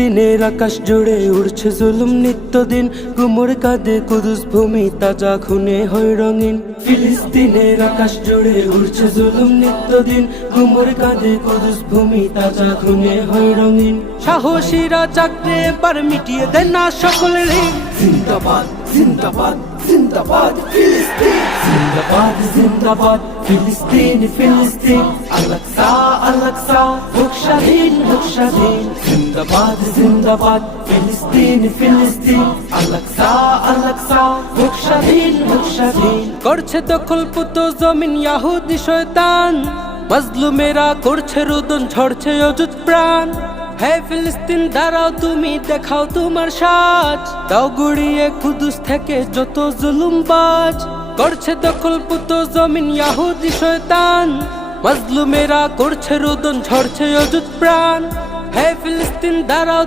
দিনের আকাশ জুড়ে উড়ছে জুলুম নিত্যদিন, গুমর কাঁদে কুদুস ভূমি তাজা খুনে হয় রঙিন। ফিলিস্তিনের আকাশ জুড়ে উড়ছে জুলুম নিত্যদিন, গুমর কাঁদে কুদুস ভূমি তাজা খুনে হয় রঙিন। সাহসীরা চাকরে এবার মিটিয়ে দেন না সকলের ঋণ। জিন্দাবাদ জিন্দাবাদ জিন্দাবাদ ফিলিস্তিন, জিন্দাবাদ জিন্দাবাদ ফিলিস্তিন ফিলিস্তিন। আল-আকসা আল-আকসা হোক স্বাধীন হোক স্বাধীন। জিন্দাবাদ জিন্দাবাদ ফিলিস্তিন ফিলিস্তিন। আল-আকসা আল-আকসা হোক স্বাধীন হোক স্বাধীন। করছে দখলপুত জমিন ইয়াহুদি শয়তান, মাজলুমেরা করছে রোদন ঝরছে অযুত প্রাণ। হে ফিলিস্তিন দাঁড়াও তুমি দেখাও তোমার সাজ, দাও গুড়িয়ে কুদুস থেকে যত জুলুমবাজ। করছে দখলপুত জমিন ইয়াহুদি শয়তান, মাজলুমেরা করছে রোদন ঝরছে অযুত প্রাণ। হে ফিলিস্তিন দাঁড়াও